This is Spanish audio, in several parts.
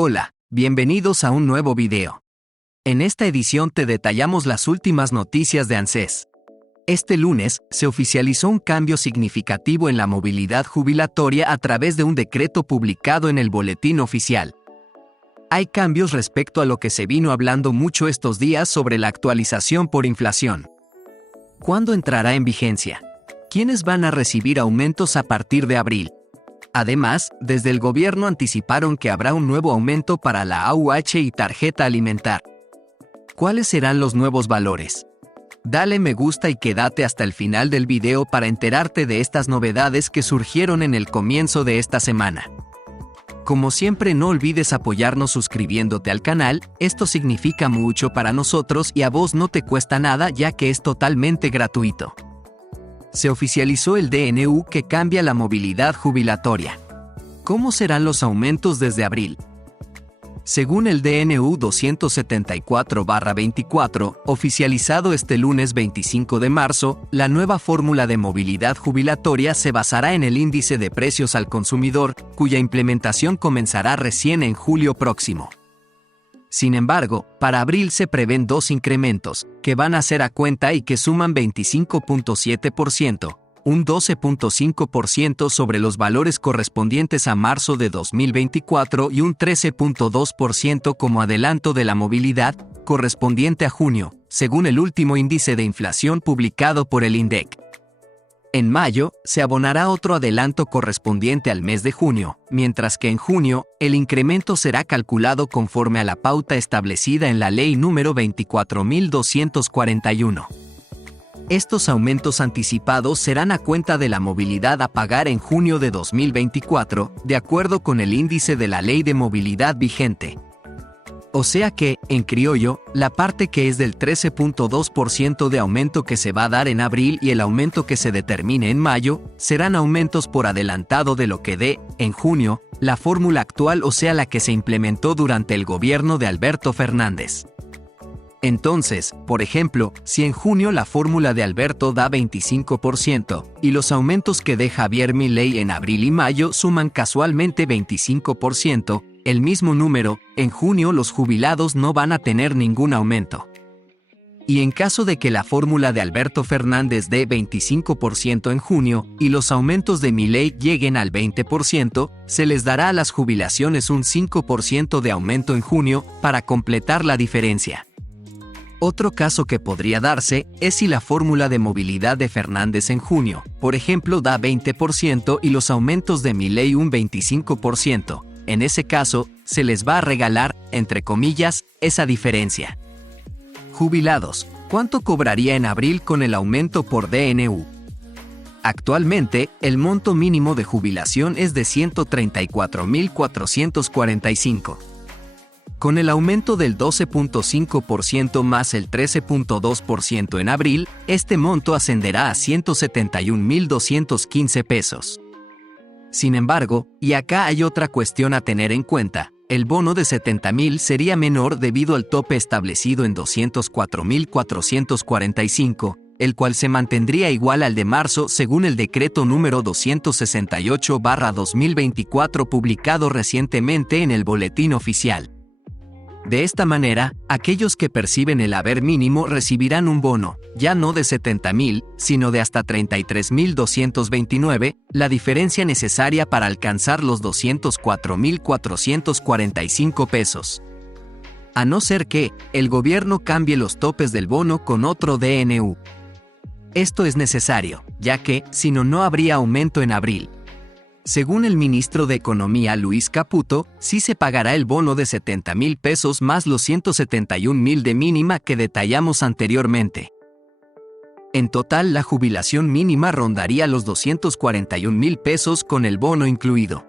Hola, bienvenidos a un nuevo video. En esta edición te detallamos las últimas noticias de ANSES. Este lunes, se oficializó un cambio significativo en la movilidad jubilatoria a través de un decreto publicado en el Boletín Oficial. Hay cambios respecto a lo que se vino hablando mucho estos días sobre la actualización por inflación. ¿Cuándo entrará en vigencia? ¿Quiénes van a recibir aumentos a partir de abril? Además, desde el gobierno anticiparon que habrá un nuevo aumento para la AUH y tarjeta alimentar. ¿Cuáles serán los nuevos valores? Dale me gusta y quédate hasta el final del video para enterarte de estas novedades que surgieron en el comienzo de esta semana. Como siempre, no olvides apoyarnos suscribiéndote al canal, esto significa mucho para nosotros y a vos no te cuesta nada ya que es totalmente gratuito. Se oficializó el DNU que cambia la movilidad jubilatoria. ¿Cómo serán los aumentos desde abril? Según el DNU 274/24, oficializado este lunes 25 de marzo, la nueva fórmula de movilidad jubilatoria se basará en el índice de precios al consumidor, cuya implementación comenzará recién en julio próximo. Sin embargo, para abril se prevén dos incrementos, que van a ser a cuenta y que suman 25.7%, un 12.5% sobre los valores correspondientes a marzo de 2024 y un 13.2% como adelanto de la movilidad, correspondiente a junio, según el último índice de inflación publicado por el INDEC. En mayo, se abonará otro adelanto correspondiente al mes de junio, mientras que en junio, el incremento será calculado conforme a la pauta establecida en la Ley número 24.241. Estos aumentos anticipados serán a cuenta de la movilidad a pagar en junio de 2024, de acuerdo con el índice de la Ley de Movilidad vigente. O sea que, en criollo, la parte que es del 13.2% de aumento que se va a dar en abril y el aumento que se determine en mayo, serán aumentos por adelantado de lo que dé, en junio, la fórmula actual, o sea la que se implementó durante el gobierno de Alberto Fernández. Entonces, por ejemplo, si en junio la fórmula de Alberto da 25%, y los aumentos que dé Javier Milei en abril y mayo suman casualmente 25%, el mismo número, en junio los jubilados no van a tener ningún aumento. Y en caso de que la fórmula de Alberto Fernández dé 25% en junio, y los aumentos de Milei lleguen al 20%, se les dará a las jubilaciones un 5% de aumento en junio, para completar la diferencia. Otro caso que podría darse es si la fórmula de movilidad de Fernández en junio, por ejemplo, da 20% y los aumentos de Milei un 25%. En ese caso, se les va a regalar, entre comillas, esa diferencia. Jubilados, ¿cuánto cobraría en abril con el aumento por DNU? Actualmente, el monto mínimo de jubilación es de 134.445. Con el aumento del 12.5% más el 13.2% en abril, este monto ascenderá a 171.215 pesos. Sin embargo, y acá hay otra cuestión a tener en cuenta, el bono de 70.000 sería menor debido al tope establecido en 204.445, el cual se mantendría igual al de marzo según el decreto número 268/2024 publicado recientemente en el Boletín Oficial. De esta manera, aquellos que perciben el haber mínimo recibirán un bono, ya no de 70.000, sino de hasta 33.229, la diferencia necesaria para alcanzar los 204.445 pesos. A no ser que, el gobierno cambie los topes del bono con otro DNU. Esto es necesario, ya que, si no, no habría aumento en abril. Según el ministro de Economía Luis Caputo, sí se pagará el bono de 70.000 pesos más los 171.000 de mínima que detallamos anteriormente. En total, la jubilación mínima rondaría los 241.000 pesos con el bono incluido.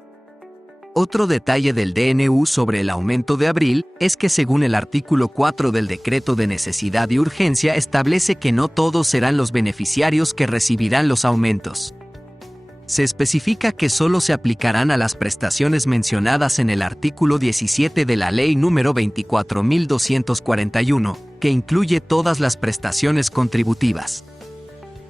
Otro detalle del DNU sobre el aumento de abril es que según el artículo 4 del Decreto de Necesidad y Urgencia establece que no todos serán los beneficiarios que recibirán los aumentos. Se especifica que solo se aplicarán a las prestaciones mencionadas en el artículo 17 de la Ley número 24.241, que incluye todas las prestaciones contributivas.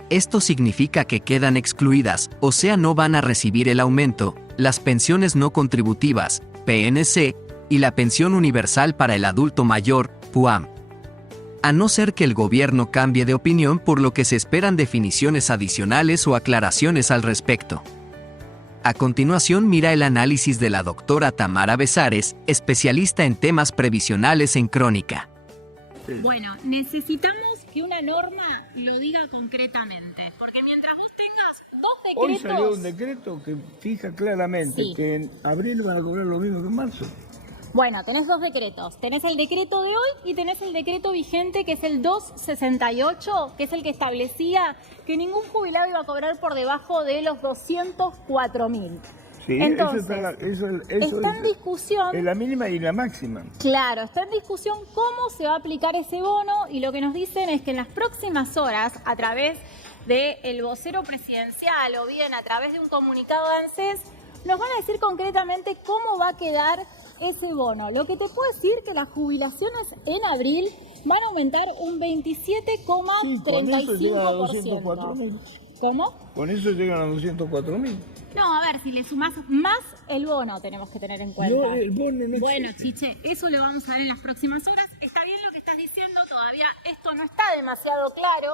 Esto significa que quedan excluidas, o sea, no van a recibir el aumento, las pensiones no contributivas, PNC, y la pensión universal para el adulto mayor, PUAM. A no ser que el gobierno cambie de opinión, por lo que se esperan definiciones adicionales o aclaraciones al respecto. A continuación, mira el análisis de la doctora Tamara Besares, especialista en temas previsionales en Crónica. Bueno, necesitamos que una norma lo diga concretamente, porque mientras vos tengas dos decretos... Hoy salió un decreto que fija claramente que en abril van a cobrar lo mismo que en marzo. Bueno, tenés dos decretos. Tenés el decreto de hoy y tenés el decreto vigente, que es el 268, que es el que establecía que ningún jubilado iba a cobrar por debajo de los 204.000. Sí, entonces, eso está en discusión... Es la mínima y la máxima. Claro, está en discusión cómo se va a aplicar ese bono, y lo que nos dicen es que en las próximas horas, a través del vocero presidencial o bien a través de un comunicado de ANSES, nos van a decir concretamente cómo va a quedar ese bono. Lo que te puedo decir que las jubilaciones en abril van a aumentar un 27,35%. ¿Cómo? Con eso llegan a 204.000. No, a ver, si le sumás más el bono tenemos que tener en cuenta. No, el bono no bueno, existe. Chiche, eso lo vamos a ver en las próximas horas. Está bien lo que estás diciendo, todavía esto no está demasiado claro.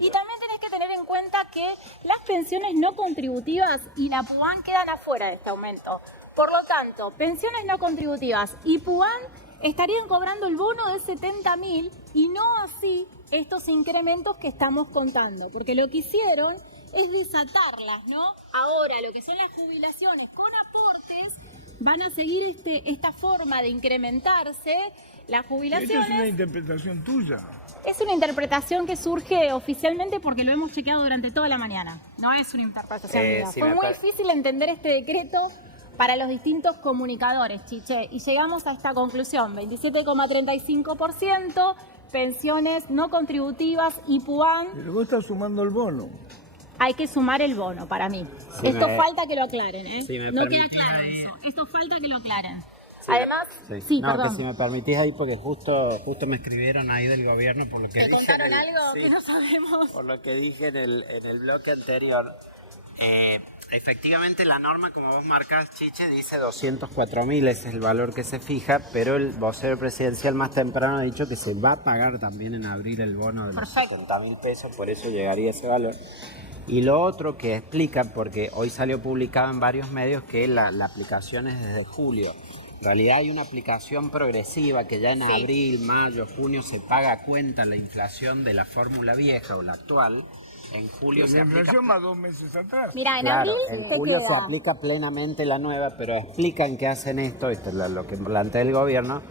Y también tenés que tener en cuenta que las pensiones no contributivas y la PUAN quedan afuera de este aumento. Por lo tanto, pensiones no contributivas y PUAN estarían cobrando el bono de 70.000 y no así estos incrementos que estamos contando. Porque lo que hicieron es desatarlas, ¿no? Ahora, lo que son las jubilaciones con aportes van a seguir esta forma de incrementarse. Las jubilaciones... Esta es una interpretación tuya. Es una interpretación que surge oficialmente porque lo hemos chequeado durante toda la mañana. No es una interpretación mía. Sí, Fue muy difícil entender este decreto para los distintos comunicadores, Chiche, y llegamos a esta conclusión: 27,35%, pensiones no contributivas y PUAN. Pero vos estás sumando el bono. Hay que sumar el bono para mí. Esto falta que lo aclaren, ¿eh? No queda claro eso. Esto falta que lo aclaren. Además, sí, no, perdón. que si me permitís ahí, porque justo me escribieron ahí del gobierno por lo que ¿Te dije. contaron algo que no sabemos? Por lo que dije en el bloque anterior. Efectivamente, la norma, como vos marcás, Chiche, dice 204.000, ese es el valor que se fija, pero el vocero presidencial más temprano ha dicho que se va a pagar también en abril el bono de los 70.000 pesos, por eso llegaría ese valor. Y lo otro que explican, porque hoy salió publicado en varios medios que la aplicación es desde julio. En realidad hay una aplicación progresiva que ya en abril, mayo, junio se paga a cuenta la inflación de la fórmula vieja o la actual. En julio se aplica... inflación más 2 meses atrás. Mira, en Claro, abril en te julio queda. se aplica plenamente la nueva, pero explican que hacen esto es lo que plantea el gobierno,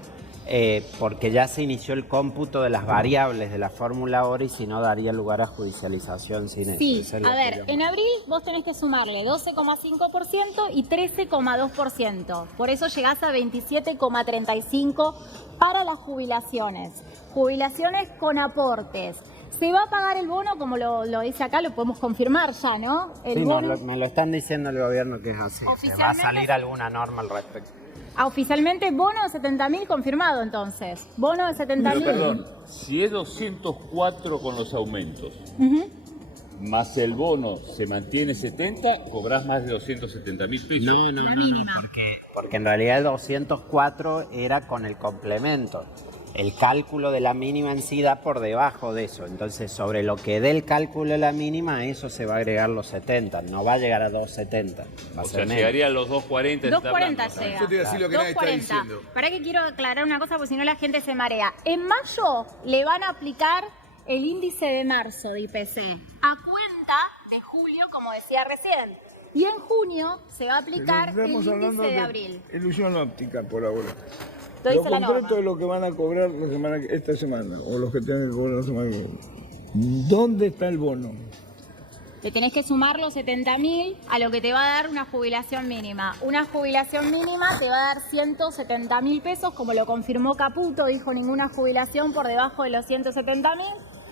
porque ya se inició el cómputo de las variables de la fórmula ahora y si no daría lugar a judicialización sin eso. Sí, Eso es lo a que ver, yo- en abril vos tenés que sumarle 12,5% y 13,2%. Por eso llegás a 27,35% para las jubilaciones. Jubilaciones con aportes. Se va a pagar el bono, como lo dice acá, lo podemos confirmar ya, ¿no? El Sí, no, bono, me lo están diciendo el gobierno que es así. Se va a Oficialmente- salir alguna norma al respecto. oficialmente bono de 70.000 confirmado entonces. Bono de 70.000. Pero perdón, si es 204 con los aumentos, más el bono se mantiene 70, cobrás más de 270.000 pesos. No, porque en realidad el 204 era con el complemento. El cálculo de la mínima en sí da por debajo de eso. Entonces, sobre lo que dé el cálculo de la mínima, a eso se va a agregar los 70. No va a llegar a 270. Va a O ser sea, menos. llegaría a los 240. 240 llega. Yo te iba a decir lo que nadie está 240. diciendo. Para que quiero aclarar una cosa, porque si no la gente se marea. En mayo le van a aplicar el índice de marzo de IPC a cuenta de julio, como decía recién. Y en junio se va a aplicar el Pero estamos índice hablando de abril. ilusión óptica por ahora. Lo Lo dice la concreto norma. es lo que van a cobrar esta semana, o los que tienen el bono la semana que viene. ¿Dónde está el bono? Le tenés que sumar los 70.000 a lo que te va a dar una jubilación mínima. Una jubilación mínima te va a dar 170.000 pesos, como lo confirmó Caputo, dijo ninguna jubilación por debajo de los 170.000.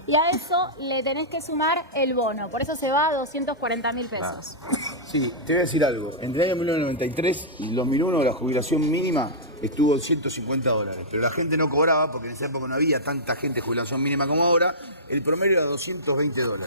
Y a eso le tenés que sumar el bono. Por eso se va a 240.000 pesos. Sí, te voy a decir algo. Entre el año 1993 y 2001 la jubilación mínima estuvo en $150. Pero la gente no cobraba porque en esa época no había tanta gente de jubilación mínima como ahora. El promedio era $220.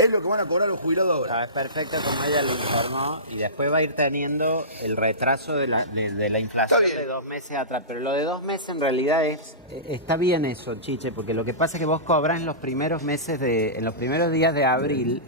es lo que van a cobrar los jubilados ahora. Es perfecto como ella lo informó y después va a ir teniendo el retraso de la inflación de 2 meses atrás. Pero lo de 2 meses en realidad está bien eso, Chiche, porque lo que pasa es que vos cobrás en los primeros días de abril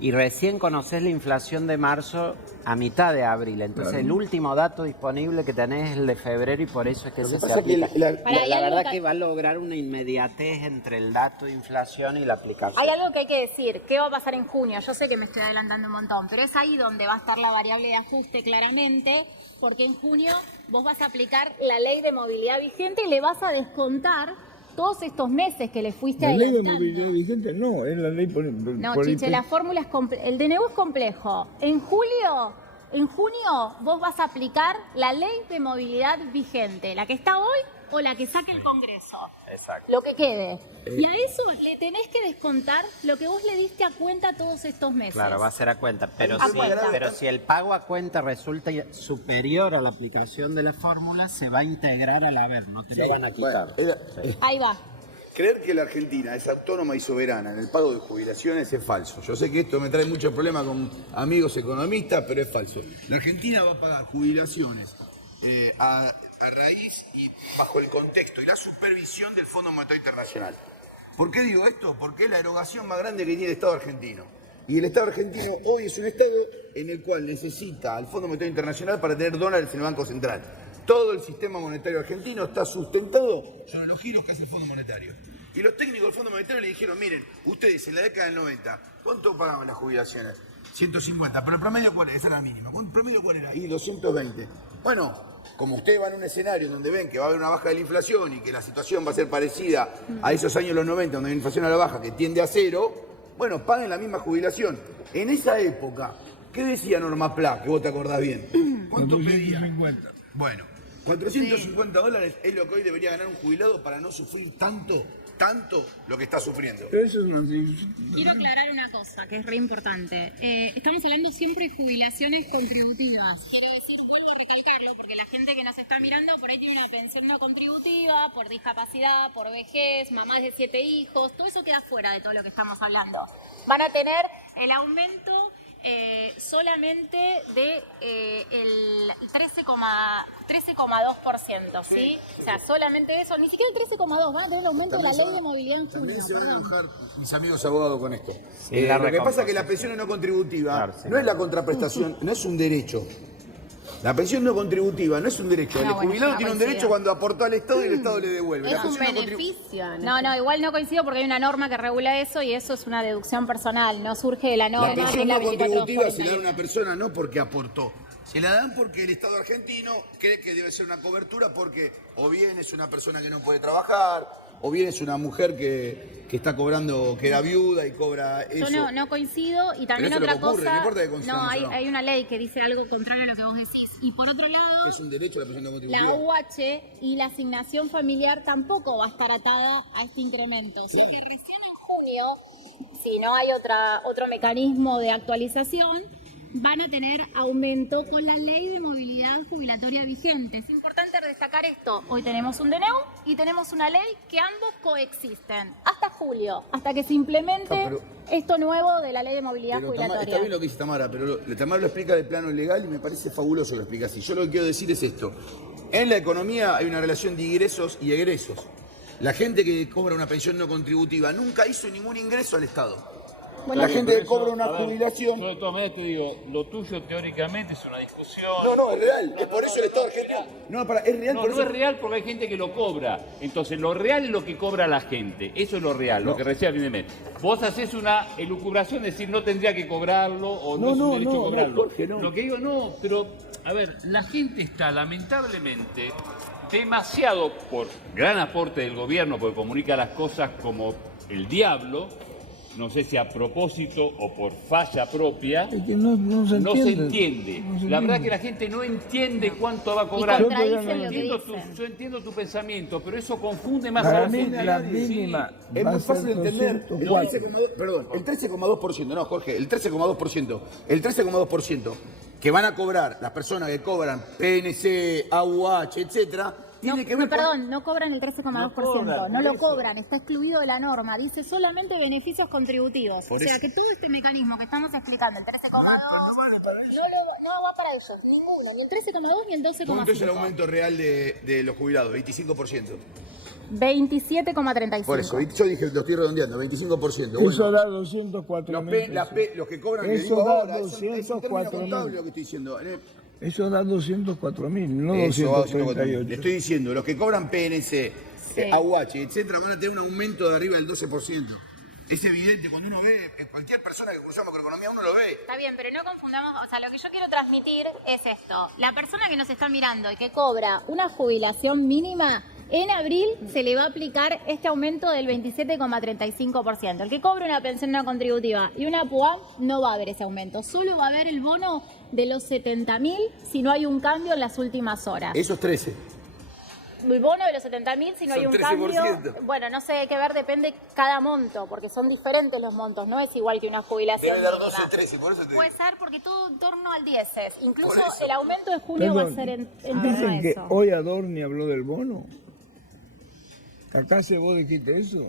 y recién conocés la inflación de marzo a mitad de abril. Entonces el último dato disponible que tenés es el de febrero y por eso es que ese se aplica. La verdad que va a lograr una inmediatez entre el dato de inflación y la aplicación. Hay algo que hay que decir, ¿qué va a pasar en junio? Yo sé que me estoy adelantando un montón, pero es ahí donde va a estar la variable de ajuste claramente, porque en junio vos vas a aplicar la ley de movilidad vigente y le vas a descontar todos estos meses que le fuiste adelantando. La ley de movilidad vigente no, es la ley por Chiche, la fórmula es el DNU es complejo. En junio vos vas a aplicar la ley de movilidad vigente, la que está hoy o la que saque el Congreso. Exacto. Lo que quede. Y a eso le tenés que descontar lo que vos le diste a cuenta todos estos meses. Claro, va a ser a cuenta. Pero, cuenta. Si el pago a cuenta resulta superior a la aplicación de la fórmula, se va a integrar al haber, no te lo van a quitar. Ahí va. Creer que la Argentina es autónoma y soberana en el pago de jubilaciones es falso. Yo sé que esto me trae muchos problemas con amigos economistas, pero es falso. La Argentina va a pagar jubilaciones a raíz y bajo el contexto y la supervisión del Fondo Monetario Internacional. ¿Por qué digo esto? Porque es la erogación más grande que tiene el Estado argentino. Y el Estado argentino hoy es un Estado en el cual necesita al Fondo Monetario Internacional para tener dólares en el Banco Central. Todo el sistema monetario argentino está sustentado sobre los giros que hace el Fondo Monetario. Y los técnicos del Fondo Monetario le dijeron, miren, ustedes en la década del 90, ¿cuánto pagaban las jubilaciones? 150, pero el promedio ¿cuál era? Esa era la mínima. ¿El promedio cuál era? Y 220. Bueno, como ustedes van a un escenario donde ven que va a haber una baja de la inflación y que la situación va a ser parecida a esos años los 90, donde hay una inflación a la baja que tiende a cero, bueno, paguen la misma jubilación. En esa época, ¿qué decía Norma Pla, que vos te acordás bien? ¿Cuánto pedía? 450. Bueno, 450 dólares es lo que hoy debería ganar un jubilado para no sufrir tanto lo que está sufriendo. Pero eso es una... Quiero aclarar una cosa que es re importante. Estamos hablando siempre de jubilaciones contributivas. Quiero decir, vuelvo a recalcarlo, porque la gente que nos está mirando por ahí tiene una pensión no contributiva, por discapacidad, por vejez, mamás de 7 hijos, todo eso queda fuera de todo lo que estamos hablando. Van a tener el aumento solamente de el 13,2%, ¿sí? O sea, solamente eso, ni siquiera el 13,2%, van a tener el aumento de la ley de movilidad en junio. También se van a enojar mis amigos abogados con esto. Sí, lo que pasa es que la pensión no contributiva no es la contraprestación, no es un derecho. La pensión no contributiva no es un derecho. El jubilado tiene un derecho cuando aportó al Estado y el Estado le devuelve. Es un beneficio. No, igual no coincido porque hay una norma que regula eso y eso es una deducción personal, no surge de la norma. La pensión no contributiva se la da a una persona no porque aportó. Se la dan porque el Estado argentino cree que debe ser una cobertura porque o bien es una persona que no puede trabajar, o bien es una mujer que está cobrando, que era viuda y cobra eso. Yo no coincido y también pero eso otra cosa. No importa que no, hay una ley que dice algo contrario a lo que vos decís. Y por otro lado, es un derecho a la pensión no contributiva. La UH y la asignación familiar tampoco va a estar atada a este incremento. O sea que recién en junio, si no hay otro mecanismo de actualización, van a tener aumento con la ley de movilidad jubilatoria vigente. Es importante destacar esto. Hoy tenemos un DNU y tenemos una ley que ambos coexisten hasta julio, hasta que se implemente esto nuevo de la ley de movilidad jubilatoria. Está bien lo que dice Tamara, pero Tamara lo explica de plano legal y me parece fabuloso que lo explique así. Yo lo que quiero decir es esto. En la economía hay una relación de ingresos y egresos. La gente que cobra una pensión no contributiva nunca hizo ningún ingreso al Estado. Bueno, la gente que cobra una jubilación... Yo de todas maneras te digo, lo tuyo teóricamente es una discusión... No, es real. Es por eso el Estado argentino... Es real. No es real porque hay gente que lo cobra. Entonces, lo real es lo que cobra la gente. Eso es lo real, lo que recibe a fin de mes. Vos haces una elucubración, es decir, no tendría que cobrarlo o no es un derecho cobrarlo. Jorge, no. Lo que digo, pero, a ver, la gente está lamentablemente demasiado, por gran aporte del gobierno, porque comunica las cosas como el diablo, no sé si a propósito o por falla propia, es que no se entiende. La verdad es que la gente no entiende cuánto va a cobrar. Yo entiendo tu pensamiento, pero eso confunde más a Para la mí gente. la mínima Es muy fácil de entender. El 204. 13,2%, no, Jorge, el 13,2% que van a cobrar las personas que cobran PNC, AUH, etcétera, tiene que ver con... Perdón, no cobran el 13,2%, no lo cobran, está excluido de la norma, dice solamente beneficios contributivos. O sea que todo este mecanismo que estamos explicando, el 13,2, no va para ellos, ninguno, ni el 13,2 ni el 12,5. ¿Cuánto es el aumento real de los jubilados? 25%. 27,35. Por eso, yo dije, lo estoy redondeando, 25%. Bueno, Eso da 204.000. los que cobran, que Eso digo da ahora, es un término 204.000. contable lo que estoy diciendo. Eso da 204.000, no Eso va a 238. Le estoy diciendo, los que cobran PNC, AUH, etcétera, van a tener un aumento de arriba del 12%. Es evidente, cuando uno ve, cualquier persona que cursamos macroeconomía, uno lo ve. Está bien, pero no confundamos, o sea, lo que yo quiero transmitir es esto. La persona que nos está mirando y que cobra una jubilación mínima, en abril se le va a aplicar este aumento del 27,35%. El que cobra una pensión no contributiva y una PUAN no va a haber ese aumento. Solo va a haber el bono de los 70.000 si no hay un cambio en las últimas horas. Eso es 13. El bono de los 70.000 si no hay un 13%. cambio. Bueno, no sé, hay que ver, depende cada monto, porque son diferentes los montos, no es igual que una jubilación. Debe dar mínima. 12, 13, por eso te Puede ser porque todo en torno al 10 es. Incluso Por eso. el aumento de junio va a ser en torno a Dicen que eso. hoy Adorni habló del bono. Acá se vos dijiste eso,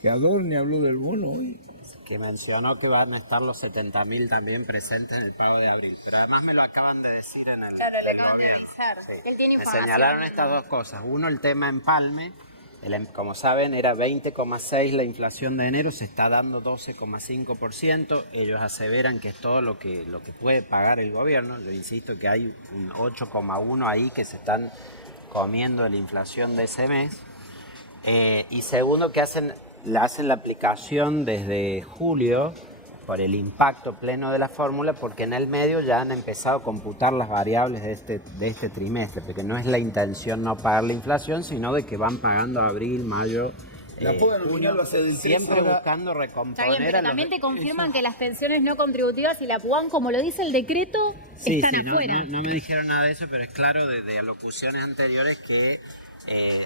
que Adorni habló del bono hoy. Que mencionó que van a estar los 70.000 también presentes en el pago de abril. Pero además me lo acaban de decir en el Claro, le el acaban de gobierno. avisar. Él tiene Me información. señalaron estas dos cosas. Uno, el tema empalme. Como saben, era 20,6 la inflación de enero, se está dando 12,5%. Ellos aseveran que es todo lo que puede pagar el gobierno. Yo insisto que hay un 8,1 ahí que se están comiendo de la inflación de ese mes. Y segundo, que hacen la aplicación desde julio por el impacto pleno de la fórmula, porque en el medio ya han empezado a computar las variables de este trimestre, porque no es la intención no pagar la inflación, sino de que van pagando abril, mayo, La poda al junio, final va a ser del 13 siempre ahora. buscando Está recomponer bien, pero a los... también te confirman que las pensiones no contributivas y la PUAN, como lo dice el decreto, están no, afuera. no me dijeron nada de eso, pero es claro de alocuciones anteriores que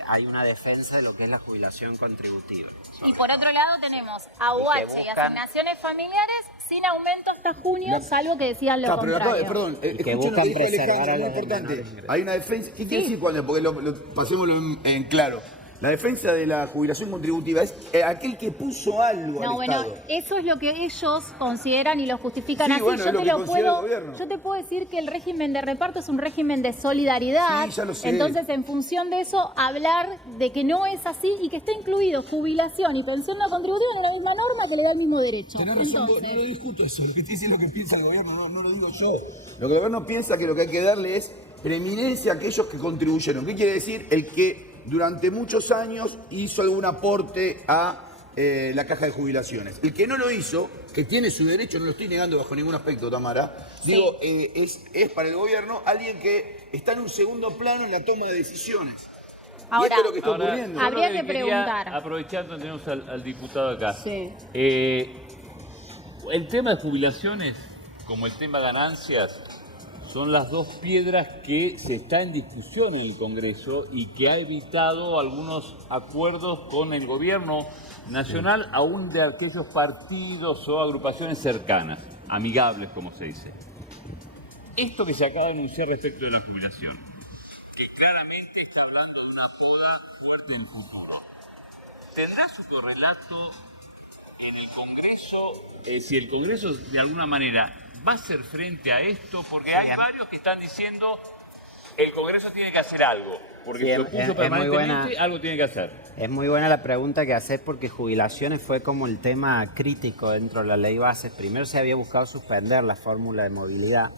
hay una defensa de lo que es la jubilación contributiva. Y por otro lado tenemos AUH y buscan- asignaciones familiares sin aumento hasta junio, salvo que decían lo Pero contrario. perdón, que escuchen lo buscan que dijo preservar Alejandro, a muy los de importante. menores ingresos. Hay una defensa, ¿qué quiere decir cuando? Porque pasémoslo en claro. La defensa de la jubilación contributiva es aquel que puso algo No, al bueno, Estado. eso es lo que ellos consideran y lo justifican Sí, así. bueno, es lo que considera el gobierno. Yo te puedo decir que el régimen de reparto es un régimen de solidaridad. Sí, ya lo sé. Entonces, en función de eso, hablar de que no es así y que está incluido jubilación y pensión no contributiva en una misma norma que le da el mismo derecho. Tenés razón, Entonces, no le discuto eso. Lo que estoy diciendo es lo que piensa el gobierno, no lo digo yo. Lo que el gobierno piensa que lo que hay que darle es preeminencia a aquellos que contribuyeron. ¿Qué quiere decir? El que durante muchos años hizo algún aporte a la caja de jubilaciones. El que no lo hizo, que tiene su derecho, no lo estoy negando bajo ningún aspecto, Tamara, digo, es para el gobierno alguien que está en un segundo plano en la toma de decisiones. Ahora, y esto es lo que está Ahora, ocurriendo. yo Habría lo que quería, preguntar. Aprovechando, tenemos al diputado acá. Sí. El tema de jubilaciones, como el tema ganancias, son las dos piedras que se está en discusión en el Congreso y que ha evitado algunos acuerdos con el gobierno nacional, aún de aquellos partidos o agrupaciones cercanas, amigables, como se dice. Esto que se acaba de anunciar respecto de la jubilación, que claramente está hablando de una poda fuerte del futuro, ¿tendrá su correlato en el Congreso? Si el Congreso de alguna manera va a hacer frente a esto, porque hay varios que están diciendo el Congreso tiene que hacer algo, porque Sí, se es opuso muy permanentemente, buena. algo tiene que hacer. Es muy buena la pregunta que haces porque jubilaciones fue como el tema crítico dentro de la ley bases. Primero se había buscado suspender la fórmula de movilidad.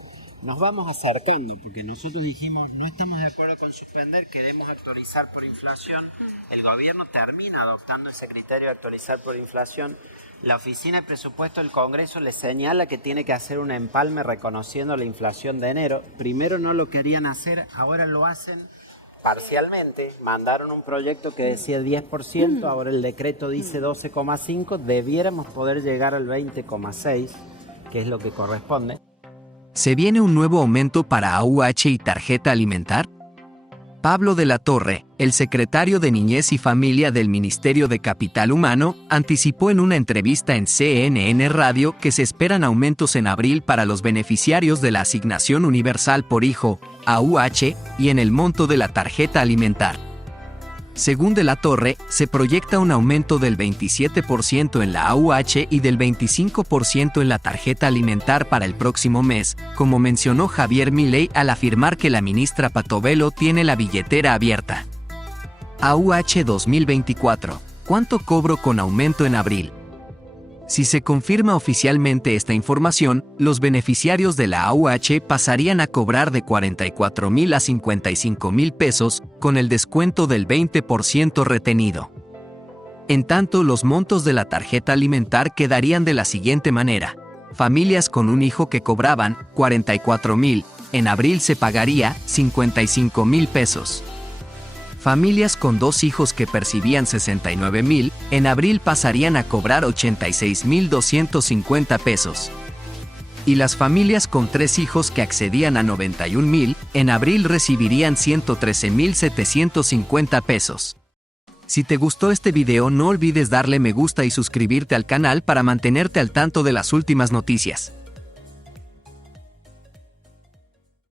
Nos vamos acercando porque nosotros dijimos no estamos de acuerdo con suspender, queremos actualizar por inflación. El gobierno termina adoptando ese criterio de actualizar por inflación. La Oficina de Presupuesto del Congreso le señala que tiene que hacer un empalme reconociendo la inflación de enero. Primero no lo querían hacer, ahora lo hacen parcialmente. Mandaron un proyecto que decía 10%, ahora el decreto dice 12,5%. Debiéramos poder llegar al 20,6%, que es lo que corresponde. ¿Se viene un nuevo aumento para AUH y tarjeta alimentar? Pablo de la Torre, el secretario de Niñez y Familia del Ministerio de Capital Humano, anticipó en una entrevista en CNN Radio que se esperan aumentos en abril para los beneficiarios de la Asignación Universal por Hijo, AUH, y en el monto de la tarjeta alimentar. Según De la Torre, se proyecta un aumento del 27% en la AUH y del 25% en la tarjeta alimentar para el próximo mes, como mencionó Javier Milei al afirmar que la ministra Patovelo tiene la billetera abierta. AUH 2024. ¿Cuánto cobro con aumento en abril? Si se confirma oficialmente esta información, los beneficiarios de la AUH pasarían a cobrar de 44,000 a 55,000 pesos, con el descuento del 20% retenido. En tanto, los montos de la tarjeta alimentar quedarían de la siguiente manera. Familias con un hijo que cobraban 44,000, en abril se pagaría 55,000 pesos. Familias con 2 hijos que percibían 69,000, en abril pasarían a cobrar 86,250 pesos. Y las familias con 3 hijos que accedían a 91,000, en abril recibirían 113,750 pesos. Si te gustó este video, no olvides darle me gusta y suscribirte al canal para mantenerte al tanto de las últimas noticias.